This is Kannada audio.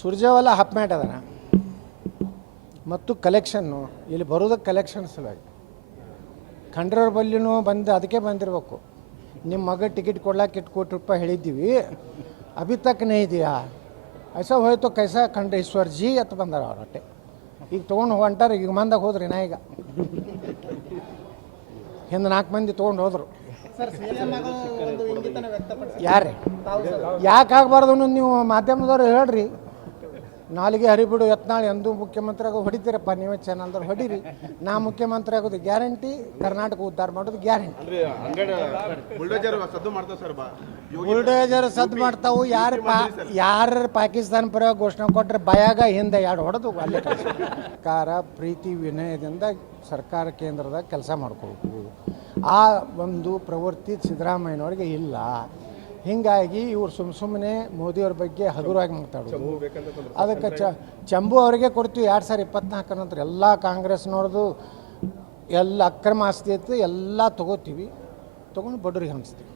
ಸುರ್ಜೇವಾಲ ಹಾಫ್ ಮ್ಯಾಟ್ ಅದನ ಮತ್ತು ಕಲೆಕ್ಷನ್ನು ಇಲ್ಲಿ ಬರೋದಕ್ಕೆ ಕಲೆಕ್ಷನ್ ಸಲುವಾಗಿ ಖಂಡ್ರವ್ರ ಬಲ್ಲಿನೂ ಬಂದು ಅದಕ್ಕೆ ಬಂದಿರಬೇಕು. ನಿಮ್ಮ ಮಗ ಟಿಕೆಟ್ ಕೊಡ್ಲಾಕ 8 ಕೋಟಿ ರೂಪಾಯಿ ಹೇಳಿದ್ದೀವಿ, ಅಭಿ ತಕ್ ನೈ ಇದೆಯಾ ಐಸ ಹೋಯ್ತು ಕೈಸಾ ಖಂಡ್ರ ಈಶ್ವರ್ ಜಿ ಅಂತ ಬಂದಾರ ಅವ್ರ ಹೊಟ್ಟೆ. ಈಗ ತೊಗೊಂಡು ಹೊಂಟಾರ, ಈಗ ಮಂದಾಗ ಹೋದ್ರಿ ನಾ ಈಗ ಹಿಂದೆ 4 ಮಂದಿ ತೊಗೊಂಡು ಹೋದ್ರು. ಯಾರೇ ಯಾಕೆ ಆಗಬಾರ್ದು ಅನ್ನೋದು ನೀವು ಮಾಧ್ಯಮದವ್ರು ಹೇಳ್ರಿ. ನಾಲಿಗೆ ಹರಿಬಿಡು ಯತ್ನಾಳ್ ಎಂದೂ ಮುಖ್ಯಮಂತ್ರಿ ಆಗೋದು ಹೊಡಿತೀರಪ್ಪ, ನೀವೇ ಚಾನಲ್ದವ್ರು ಹೊಡೀರಿ. ನಾ ಮುಖ್ಯಮಂತ್ರಿ ಆಗೋದು ಗ್ಯಾರಂಟಿ, ಕರ್ನಾಟಕ ಉದ್ಧಾರ ಮಾಡೋದು ಗ್ಯಾರಂಟಿ. ಬುಲ್ಡೋಜರ್ ಸದ್ದು ಮಾಡ್ತಾವು. ಯಾರು ಪಾಕಿಸ್ತಾನ ಪರ ಘೋಷಣೆ ಕೊಟ್ಟರೆ ಬಾಯಾಗ ಹಿಂದೆ 2 ಹೊಡೆದು ಅಲ್ಲೇ ಸರ್ಕಾರ ಪ್ರೀತಿ ವಿನಯದಿಂದ ಸರ್ಕಾರ ಕೇಂದ್ರದಾಗ ಕೆಲಸ ಮಾಡ್ಕೋಬೇಕು. ಆ ಒಂದು ಪ್ರವೃತ್ತಿ ಸಿದ್ದರಾಮಯ್ಯನವ್ರಿಗೆ ಇಲ್ಲ. ಹೀಗಾಗಿ ಇವ್ರು ಸುಮ್ಮನೆ ಮೋದಿಯವ್ರ ಬಗ್ಗೆ ಹಗುರವಾಗಿ ಮಾತಾಡೋದು. ಅದಕ್ಕೆ ಚಂಬು ಅವರಿಗೆ ಕೊಡ್ತೀವಿ 2024 ನಂತರ ಎಲ್ಲ ಕಾಂಗ್ರೆಸ್ನವ್ರದ್ದು ಎಲ್ಲ ಅಕ್ರಮ ಆಸ್ತಿ ಐತಿ, ಎಲ್ಲ ತೊಗೋತೀವಿ, ತೊಗೊಂಡು ಬಡವ್ರಿಗೆ ಹಂಚ್ತೀವಿ.